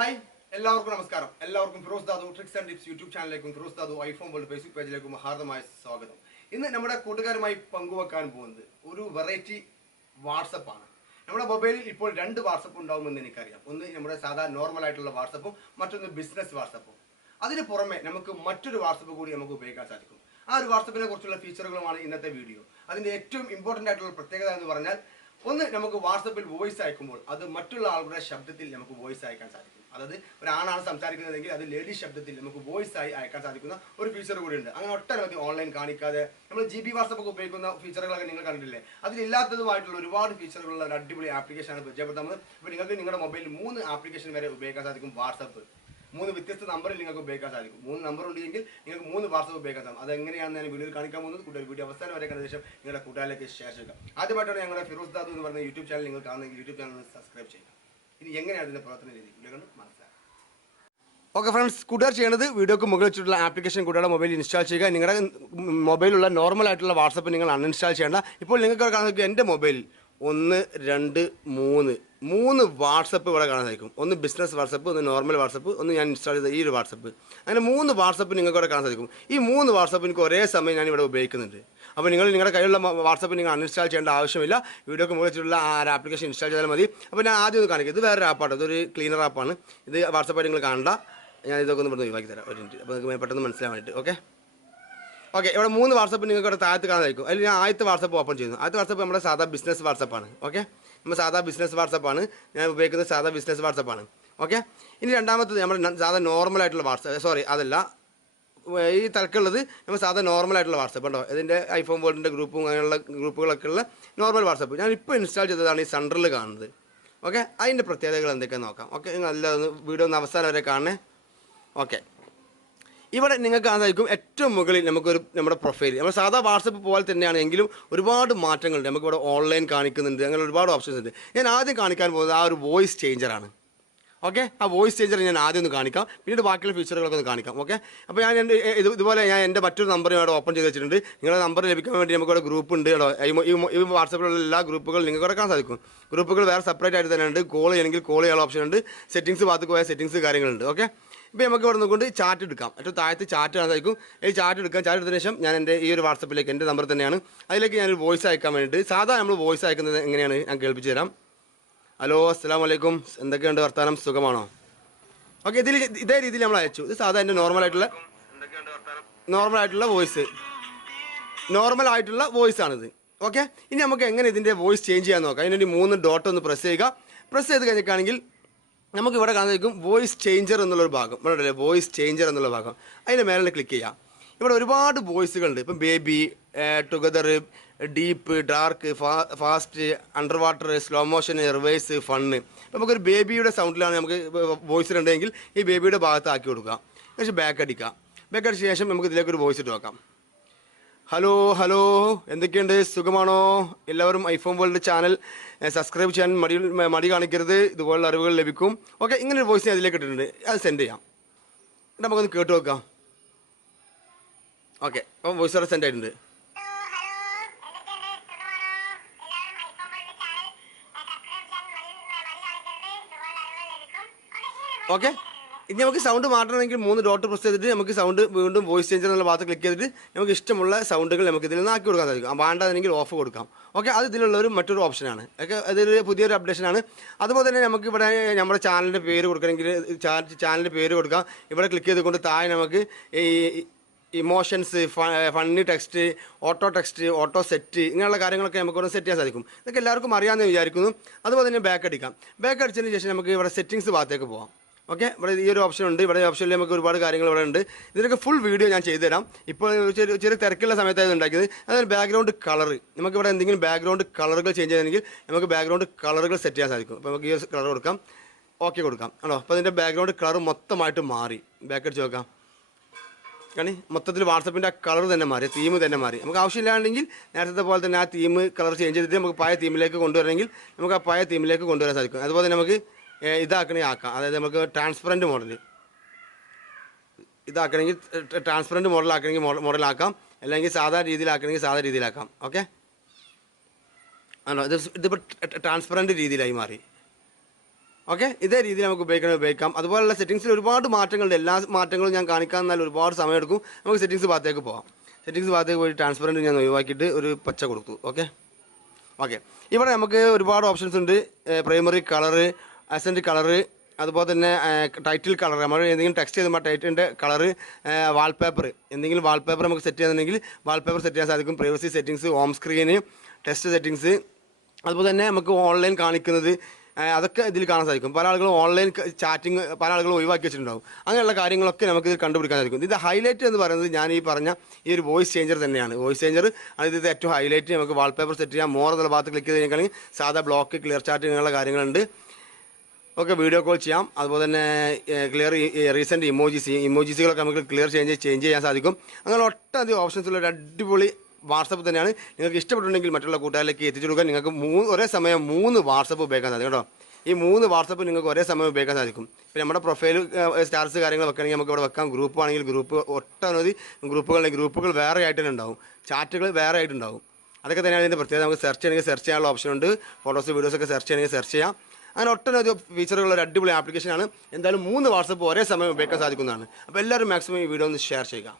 Hi എല്ലാവർക്കും നമസ്കാരം. എല്ലാവർക്കും Firoz Dadu tricks and tips YouTube ചാനലിലേക്കും Firoz Dadu iPhone world Facebook പേജിലേക്കും ഹാർദമായ സ്വാഗതം. ഇന്ന് നമ്മുടെ കൂട്ടുകാരുമായി പങ്കുവെക്കാൻ പോകുന്നത് ഒരു വെറൈറ്റി വാട്സപ്പാണ്. നമ്മുടെ മൊബൈലിൽ ഇപ്പോൾ രണ്ട് വാട്സപ്പ് ഉണ്ടാവുമെന്ന് എനിക്കറിയാം. ഒന്ന് നമ്മുടെ സാധാരണ നോർമൽ ആയിട്ടുള്ള വാട്സപ്പും മറ്റൊന്ന് ബിസിനസ് വാട്സപ്പും. അതിന് പുറമെ നമുക്ക് മറ്റൊരു വാട്സപ്പ് കൂടി നമുക്ക് ഉപയോഗിക്കാൻ സാധിക്കും. ആ ഒരു വാട്സപ്പിനെ കുറിച്ചുള്ള ഫീച്ചറുകളുമാണ് ഇന്നത്തെ വീഡിയോ. അതിൻ്റെ ഏറ്റവും ഇമ്പോർട്ടൻ്റ് ആയിട്ടുള്ള പ്രത്യേകത എന്ന് പറഞ്ഞാൽ ഒന്ന്, നമുക്ക് വാട്സപ്പിൽ വോയിസ് അയക്കുമ്പോൾ അത് മറ്റുള്ള ആളുകളുടെ ശബ്ദത്തിൽ നമുക്ക് വോയിസ് അയക്കാൻ സാധിക്കും. അതായത് ഒരാണാണ് സംസാരിക്കുന്നതെങ്കിൽ അത് ലേഡി ശബ്ദത്തിൽ നമുക്ക് വോയിസ് ആയി അയക്കാൻ സാധിക്കുന്ന ഒരു ഫീച്ചർ കൂടിയുണ്ട്. അങ്ങനെ ഒട്ടനവധി ഓൺലൈൻ കാണിക്കാതെ നമ്മൾ GB വാട്സപ്പ് ഒക്കെ ഉപയോഗിക്കുന്ന ഫീച്ചറുകളൊക്കെ നിങ്ങൾ കണ്ടിട്ടില്ലേ? അതിലില്ലാത്തതുമായിട്ടുള്ള ഒരുപാട് ഫീച്ചറുകളുള്ള ഒരു അടിപൊളി ആപ്ലിക്കേഷനാണ് പരിചയപ്പെടുത്തുന്നത്. ഇപ്പോൾ നിങ്ങൾക്ക് നിങ്ങളുടെ മൊബൈലിൽ 3 ആപ്ലിക്കേഷൻ വരെ ഉപയോഗിക്കാൻ സാധിക്കും. വാട്സപ്പ് 3 വ്യത്യസ്ത നമ്പറിൽ നിങ്ങൾക്ക് ഉപയോഗിക്കാൻ സാധിക്കും. 3 നമ്പർ ഉണ്ടെങ്കിൽ നിങ്ങൾക്ക് 3 വാട്സപ്പ് ഉപയോഗിക്കാൻ സാധിക്കും. അതെങ്ങനെയാണെന്ന് ഞാൻ വീഡിയോയിൽ കാണിക്കാൻ പോകുന്നത്. കൂട്ടുകാർ വീഡിയോ അവസാനം വരെ കണ്ട ശേഷം നിങ്ങളുടെ കൂട്ടുകാരിലേക്ക് ഷെയർ ചെയ്യുക. ആദ്യമായിട്ടാണ് ഞങ്ങളുടെ ഫിറോസ് ദാദു എന്ന് പറയുന്ന യൂട്യൂബ് ചാനൽ നിങ്ങൾ കാണുന്നെങ്കിൽ യൂട്യൂബ് ചാനൽ സബ്സ്ക്രൈബ് ചെയ്യുക. ഇനി എങ്ങനെയാണ് അതിൻ്റെ പ്രവർത്തന രീതി വീഡിയോ കണ്ട് മനസ്സിലാക്കുക. ഓക്കെ ഫ്രണ്ട്സ്, കൂട്ടുകാർ ചെയ്യേണ്ടത് വീഡിയോക്ക് മുകളിൽ വെച്ചിട്ടുള്ള ആപ്ലിക്കേഷൻ കൂട്ടുകാരുടെ മൊബൈൽ ഇൻസ്റ്റാൾ ചെയ്യുക. നിങ്ങളുടെ മൊബൈലുള്ള നോർമൽ ആയിട്ടുള്ള വാട്സപ്പ് നിങ്ങൾ അൺഇൻസ്റ്റാൾ ചെയ്യേണ്ട. ഇപ്പോൾ നിങ്ങൾക്ക് കാണുന്നത് എൻ്റെ മൊബൈലിൽ 1, 2, 3 വാട്സപ്പ് ഇവിടെ കാണാൻ സാധിക്കും. ഒന്ന് ബിസിനസ് വാട്സപ്പ്, ഒന്ന് നോർമൽ വാട്സപ്പ്, ഒന്ന് ഞാൻ ഇൻസ്റ്റാൾ ചെയ്ത ഈ ഒരു വാട്സപ്പ്. അങ്ങനെ 3 വാട്സപ്പ് നിങ്ങൾക്ക് ഇവിടെ കാണാൻ സാധിക്കും. ഈ 3 വാട്സപ്പ് എനിക്ക് ഒരേ സമയം ഞാൻ ഇവിടെ ഉപയോഗിക്കുന്നുണ്ട്. അപ്പോൾ നിങ്ങളുടെ കയ്യിലുള്ള വാട്സപ്പ് നിങ്ങൾ അൺഇൻസ്റ്റാൾ ചെയ്യേണ്ട ആവശ്യമില്ല. വീഡിയോക്ക് മുകളിൽ വെച്ചിട്ടുള്ള ആ ഒരു ആപ്ലിക്കേഷൻ ഇൻസ്റ്റാൾ ചെയ്താൽ മതി. അപ്പോൾ ഞാൻ ആദ്യം ഒന്ന് കാണിക്കും. ഇത് വേറൊരു ആപ്പാണ്, ഇതൊരു ക്ലീനർ ആപ്പാണ്. ഇത് വാട്സപ്പായിട്ട് നിങ്ങൾ കാണണ്ട. ഞാൻ ഇതൊക്കെ ഒന്ന് ഒഴിവാക്കി തരാം ഒരു മിനിറ്റ്. അപ്പോൾ നിങ്ങൾക്ക് പെട്ടെന്ന് മനസ്സിലാൻ വേണ്ടിയിട്ട്. ഓക്കെ, ഇവിടെ 3 വാട്സപ്പ് നിങ്ങൾക്ക് ഇവിടെ താഴത്ത് കാണാനായിരിക്കും. അതിൽ ഞാൻ ആദ്യത്തെ വാട്സപ്പ് ഓപ്പൺ ചെയ്യുന്നു. ആദ്യത്തെ വാട്സപ്പ് നമ്മുടെ സാധാ ബിസിനസ് വാട്സപ്പാണ്. ഓക്കെ, നമ്മൾ സാധാ ബിസിനസ് വാട്സപ്പാണ് ഞാൻ ഉപയോഗിക്കുന്നത്. സാധാ ബിസിനസ് വാട്സപ്പാണ്. ഓക്കെ, ഇനി രണ്ടാമത്തത് നമ്മുടെ സാധാ നോർമലായിട്ടുള്ള വാട്സപ്പ്, സോറി അതല്ല, ഈ തലക്കുള്ളത് നമ്മൾ സാധാ നോർമലായിട്ടുള്ള വാട്സപ്പ് ഉണ്ടോ. ഇതിൻ്റെ ഐഫോൺ വേൾഡിൻ്റെ ഗ്രൂപ്പും അങ്ങനെയുള്ള ഗ്രൂപ്പുകളൊക്കെ ഉള്ള നോർമൽ വാട്സപ്പ് ഞാൻ ഇപ്പോൾ ഇൻസ്റ്റാൾ ചെയ്തതാണ് ഈ സെൻറ്ററിൽ കാണുന്നത്. ഓക്കെ, അതിൻ്റെ പ്രത്യേകതകൾ എന്തൊക്കെയാണെന്ന് നോക്കാം. ഓക്കെ, നിങ്ങൾ നല്ല വീഡിയോ ഒന്ന് അവസാനം വരെ കാണണേ. ഓക്കെ, ഇവിടെ നിങ്ങൾക്ക് കാണാതായിരിക്കും ഏറ്റവും മുകളിൽ നമ്മുടെ പ്രൊഫൈൽ നമ്മൾ സാധാ വാട്സപ്പ് പോലെ തന്നെയാണ്, എങ്കിലും ഒരുപാട് മാറ്റങ്ങളുണ്ട്. നമുക്കിവിടെ ഓൺലൈൻ കാണിക്കുന്നുണ്ട്, അങ്ങനെ ഒരുപാട് ഓപ്ഷൻസ് ഉണ്ട്. ഞാൻ ആദ്യം കാണിക്കാൻ പോകുന്നത് ആ ഒരു വോയിസ് ചേഞ്ചറാണ്. ഓക്കെ, ആ വോയിസ് ചേഞ്ചർ ഞാൻ ആദ്യം ഒന്ന് കാണിക്കാം, പിന്നീട് ബാക്കിയുള്ള ഫീച്ചറുകളൊക്കെ ഒന്ന് കാണിക്കാം. ഓക്കെ, അപ്പോൾ ഞാൻ ഇതുപോലെ ഞാൻ എൻ്റെ മറ്റൊരു നമ്പർ ഇവിടെ ഓപ്പൺ ചെയ്ത് വെച്ചിട്ടുണ്ട്. നിങ്ങളുടെ നമ്പർ ലഭിക്കാൻ വേണ്ടി നമുക്കിവിടെ ഗ്രൂപ്പ് ഉണ്ട് കേട്ടോ. ഈ വാട്സപ്പിലുള്ള എല്ലാ ഗ്രൂപ്പുകളും നിങ്ങൾക്ക് ഇവിടെ കാണാൻ സാധിക്കും. ഗ്രൂപ്പുകൾ വേറെ സെപ്പറേറ്റ് ആയിട്ട് തന്നെ ഉണ്ട്. കോൾ ചെയ്യണമെങ്കിൽ കോൾ ചെയ്യാനുള്ള ഓപ്ഷൻ ഉണ്ട്. സെറ്റിംഗ്സ് ഭാഗത്ത് പോയാൽ സെറ്റിംഗ്സ് കാര്യങ്ങളുണ്ട്. ഓക്കെ, ഇപ്പോൾ നമുക്ക് ഇവിടെ നിന്നുകൊണ്ട് ചാറ്റ് എടുക്കാം. ഏറ്റവും താഴത്ത് ചാറ്റ് കാണാതായിരിക്കും. ഈ ചാറ്റ് എടുക്കാം. ചാറ്റ് എടുത്തതിന് ശേഷം ഞാൻ എൻ്റെ ഈ ഒരു വാട്സപ്പിലേക്ക് എൻ്റെ നമ്പർ തന്നെയാണ്, അതിലേക്ക് ഞാനൊരു വോയിസ് അയക്കാൻ വേണ്ടിയിട്ട് സാധാ നമ്മൾ വോയിസ് അയക്കുന്നത് എങ്ങനെയാണ് ഞാൻ കേൾപ്പിച്ച് തരാം. ഹലോ, അസ്സലാമു അലൈക്കും, എന്തൊക്കെയുണ്ട് വർത്താനം, സുഖമാണോ? ഓക്കെ, ഇതേ രീതിയിൽ നമ്മൾ അയച്ചു. ഇത് സാധാ എൻ്റെ നോർമലായിട്ടുള്ള വോയിസ് ആണിത്. ഓക്കെ, ഇനി നമുക്ക് എങ്ങനെ ഇതിൻ്റെ വോയിസ് ചേഞ്ച് ചെയ്യാൻ നോക്കാം. അതിനുവേണ്ടി 3 ഡോട്ട് ഒന്ന് പ്രസ് ചെയ്യുക. പ്രസ് ചെയ്ത് കഴിഞ്ഞിട്ടാണെങ്കിൽ നമുക്ക് ഇവിടെ കാണുന്നതായിരിക്കും വോയിസ് ചേഞ്ചർ എന്നുള്ളൊരു ഭാഗം. ഇവിടെ വോയിസ് ചേഞ്ചർ എന്നുള്ള ഭാഗം, അതിൻ്റെ മേലെ ക്ലിക്ക് ചെയ്യാം. ഇവിടെ ഒരുപാട് വോയിസുകളുണ്ട്. ഇപ്പം baby, together, deep, dark, fast, under water, slow motion, reverse, fun. ഇപ്പം നമുക്കൊരു ബേബിയുടെ സൗണ്ടിലാണ് നമുക്ക് വോയിസിലുണ്ടെങ്കിൽ ഈ ബേബിയുടെ ഭാഗത്ത് ആക്കി കൊടുക്കുക. പക്ഷേ ബാക്ക് അടിക്കുക. ബാക്ക് അടിച്ച ശേഷം നമുക്ക് ഇതിലേക്കൊരു വോയിസ് ഇട്ട് വെക്കാം. ഹലോ, എന്തൊക്കെയുണ്ട്, സുഖമാണോ? എല്ലാവരും ഐഫോൺ വേൾഡ് ചാനൽ സബ്സ്ക്രൈബ് ചെയ്യാൻ മടി കാണിക്കരുത്, ഇതുപോലുള്ള അറിവുകൾ ലഭിക്കും. ഓക്കെ, ഇങ്ങനൊരു വോയിസ് ഞാൻ അതിലേക്ക് ഇട്ടിട്ടുണ്ട്. അത് സെൻഡ് ചെയ്യാം. നമുക്കൊന്ന് കേട്ട് വെക്കാം. ഓക്കെ, അപ്പം വോയിസ് അവിടെ സെൻഡ് ആയിട്ടുണ്ട്. ഓക്കെ, ഇനി നമുക്ക് സൗണ്ട് മാറ്റണമെങ്കിൽ 3 ഡോട്ട് പ്രസ് ചെയ്തിട്ട് നമുക്ക് സൗണ്ട് വീണ്ടും വോയിസ് ചേഞ്ചർ എന്നുള്ള ഭാഗത്ത് ക്ലിക്ക് ചെയ്തിട്ട് നമുക്ക് ഇഷ്ടമുള്ള സൗണ്ടുകൾ നമുക്ക് ഇതിൽ നിന്ന് ആക്കി കൊടുക്കാൻ സാധിക്കും. വേണ്ടതെങ്കിൽ ഓഫ് കൊടുക്കാം. ഓക്കെ, അത് ഇതിലുള്ളൊരു മറ്റൊരു ഓപ്ഷനാണ്. ഓക്കെ, അതൊരു പുതിയൊരു അപ്ഡേഷനാണ്. അതുപോലെ തന്നെ നമുക്ക് ഇവിടെ നമ്മുടെ ചാനലിൻ്റെ പേര് കൊടുക്കണമെങ്കിൽ ചാനലിൻ്റെ പേര് കൊടുക്കാം. ഇവിടെ ക്ലിക്ക് ചെയ്തുകൊണ്ട് താഴെ നമുക്ക് ഈ emotions, funny text, auto set, ഇങ്ങനെയുള്ള കാര്യങ്ങളൊക്കെ നമുക്ക് ഇവിടെ സെറ്റ് ചെയ്യാൻ സാധിക്കും. ഇതൊക്കെ എല്ലാവർക്കും അറിയാമെന്ന് വിചാരിക്കുന്നു. അതുപോലെ തന്നെ ബാക്ക് അടിക്കാം. ബാക്ക് അടിച്ചതിന് ശേഷം നമുക്ക് ഇവിടെ സെറ്റിങ്സ് ഭാഗത്തേക്ക് പോകാം. ഓക്കെ, ഇവിടെ ഈ ഒരു ഓപ്ഷൻ ഉണ്ട്. ഇവിടെ ഓപ്ഷനിൽ നമുക്ക് ഒരുപാട് കാര്യങ്ങൾ ഇവിടെ ഉണ്ട്. ഇതിനൊക്കെ ഫുൾ വീഡിയോ ഞാൻ ചെയ്തു തരാം. ഇപ്പോൾ ചെറിയ തിരക്കുള്ള സമയത്തായത് ഉണ്ടാക്കിയത്. അതായത് ബാക്ക്ഗ്രൗണ്ട് കളർ, നമുക്കിവിടെ എന്തെങ്കിലും ബാക്ക്ഗ്രൗണ്ട് കളറുകൾ ചേഞ്ച് ചെയ്യണമെങ്കിൽ നമുക്ക് ബാക്ക്ഗ്രൗണ്ട് കളറുകൾ സെറ്റ് ചെയ്യാൻ സാധിക്കും. അപ്പോൾ നമുക്ക് ഈ കളർ കൊടുക്കാം, ഓക്കെ കൊടുക്കാം. ആണോ, അപ്പോൾ അതിൻ്റെ ബാക്ക്ഗ്രൗണ്ട് കളർ മൊത്തമായിട്ട് മാറി. ബാക്ക് അടിച്ച് നോക്കാം. കാരണം മൊത്തത്തിൽ വാട്സപ്പിൻ്റെ ആ കളർ തന്നെ മാറി, തീം തന്നെ മാറി. നമുക്ക് ആവശ്യമില്ലാണ്ടെങ്കിൽ നേരത്തെ പോലെ തന്നെ ആ തീം കളർ ചേഞ്ച് ചെയ്തിട്ട് നമുക്ക് പഴയ തീമിലേക്ക് കൊണ്ടുവരണമെങ്കിൽ നമുക്ക് ആ പഴയ തീമിലേക്ക് കൊണ്ടുവരാൻ സാധിക്കും. അതുപോലെ തന്നെ നമുക്ക് ഇതാക്കണമെങ്കിൽ ആക്കാം. അതായത് നമുക്ക് ട്രാൻസ്പെറൻറ്റ് മോഡൽ ഇതാക്കണമെങ്കിൽ ട്രാൻസ്പെറൻറ്റ് മോഡലാക്കണമെങ്കിൽ മോഡലാക്കാം, അല്ലെങ്കിൽ സാധാരണ രീതിയിലാക്കണമെങ്കിൽ സാധാരണ രീതിയിലാക്കാം. ഓക്കെ, ആണോ, ഇതിപ്പോൾ ട്രാൻസ്പെറൻറ്റ് രീതിയിലായി മാറി. ഓക്കെ, ഇതേ രീതിയിൽ നമുക്ക് ഉപയോഗിക്കാം. അതുപോലുള്ള സെറ്റിംഗ്സിൽ ഒരുപാട് മാറ്റങ്ങളുണ്ട്. എല്ലാ മാറ്റങ്ങളും ഞാൻ കാണിക്കാൻ എന്നാൽ ഒരുപാട് സമയമെടുക്കും. നമുക്ക് സെറ്റിംഗ്സ് ഭാഗത്തേക്ക് പോകാം. സെറ്റിംഗ്സ് ഭാഗത്തേക്ക് പോയി ട്രാൻസ്പെറൻറ്റ് ഞാൻ ഒഴിവാക്കിയിട്ട് ഒരു പച്ച കൊടുത്തു. ഓക്കെ, ഇവിടെ നമുക്ക് ഒരുപാട് ഓപ്ഷൻസ് ഉണ്ട്. പ്രൈമറി കളറ്, അസെൻറ്റ് കളറ്, അതുപോലെ തന്നെ ടൈറ്റിൽ കളർ, നമ്മൾ എന്തെങ്കിലും ടെക്സ്റ്റ് ചെയ്യുമ്പോൾ ടൈറ്റിലിൻ്റെ കളറ്, വാൾപേപ്പർ, എന്തെങ്കിലും വാൾപേപ്പർ നമുക്ക് സെറ്റ് ചെയ്യുന്നുണ്ടെങ്കിൽ വാൾപേപ്പർ സെറ്റ് ചെയ്യാൻ സാധിക്കും. Privacy settings, home screen, text settings, അതുപോലെ തന്നെ നമുക്ക് ഓൺലൈൻ കാണിക്കുന്നത്, അതൊക്കെ ഇതിൽ കാണാൻ സാധിക്കും. പല ആളുകളും ഓൺലൈൻ ചാറ്റിംഗ് പല ആളുകളും ഒഴിവാക്കി വെച്ചിട്ടുണ്ടാവും. അങ്ങനെയുള്ള കാര്യങ്ങളൊക്കെ നമുക്ക് ഇതിൽ കണ്ടുപിടിക്കാൻ സാധിക്കും. ഇത് ഹൈലൈറ്റ് എന്ന് പറയുന്നത് ഞാൻ ഈ പറഞ്ഞ ഈ ഒരു വോയിസ് ചേഞ്ചർ തന്നെയാണ്. വോയിസ് ചേഞ്ചർ ആണ് ഇത് ഏറ്റവും ഹൈലൈറ്റ്. നമുക്ക് വാൾപേപ്പർ സെറ്റ് ചെയ്യാം. മോർ എന്നുള്ള ഭാഗത്ത് ക്ലിക്ക് ചെയ്തേക്കാണെങ്കിൽ സാധാ ബ്ലോക്ക്, ക്ലിയർ ചാറ്റ്, ഇങ്ങനെയുള്ള കാര്യങ്ങളുണ്ട്. ഓക്കെ, വീഡിയോ കോൾ ചെയ്യാം. അതുപോലെ തന്നെ ക്ലിയർ റീസെൻറ്റ് ഇമോജീസുകളൊക്കെ നമുക്ക് ക്ലിയർ ചേഞ്ച് ചെയ്യാൻ സാധിക്കും. അങ്ങനെ ഒട്ടധികം ഓപ്ഷൻസ് ഉള്ള ഒരു അടിപൊളി വാട്സപ്പ് തന്നെയാണ്. നിങ്ങൾക്ക് ഇഷ്ടപ്പെട്ടുണ്ടെങ്കിൽ മറ്റുള്ള കൂട്ടുകാരിലേക്ക് എത്തിച്ചു കൊടുക്കാൻ. നിങ്ങൾക്ക് ഒരേ സമയം 3 വാട്സപ്പ് ഉപയോഗിക്കാൻ സാധിക്കും കേട്ടോ. ഈ 3 വാട്സപ്പ് നിങ്ങൾക്ക് ഒരേ സമയം ഉപയോഗിക്കാൻ സാധിക്കും. ഇപ്പോൾ നമ്മുടെ പ്രൊഫൈൽ സ്റ്റാറ്റസ് കാര്യങ്ങൾ വെക്കണമെങ്കിൽ നമുക്ക് ഇവിടെ വെക്കാം. ഗ്രൂപ്പ് ആണെങ്കിൽ ഗ്രൂപ്പ്, ഒട്ടനവധി ഗ്രൂപ്പുകൾ വേറെ ആയിട്ട് തന്നെ ഉണ്ടാവും. ചാറ്റുകൾ വേറെ ആയിട്ടുണ്ടാവും. അതൊക്കെ തന്നെയാണ് ഇതിൻ്റെ പ്രത്യേകത. നമുക്ക് സെർച്ച് ചെയ്യണമെങ്കിൽ സെർച്ച് ചെയ്യാനുള്ള ഓപ്ഷൻ ഉണ്ട്. ഫോട്ടോസ് വീഡിയോസൊക്കെ സെർച്ച് ചെയ്യണമെങ്കിൽ സെർച്ച് ചെയ്യാം. അങ്ങനെ ഒട്ടനവധി ഫീച്ചറുകളുള്ള ഒരു അടിപൊളി ആപ്ലിക്കേഷനാണ്. എന്തായാലും 3 വാട്സപ്പ് ഒരേ സമയം ഉപയോഗിക്കാൻ സാധിക്കുന്നതാണ്. അപ്പോൾ എല്ലാവരും മാക്സിമം ഈ വീഡിയോ ഒന്ന് ഷെയർ ചെയ്യുക.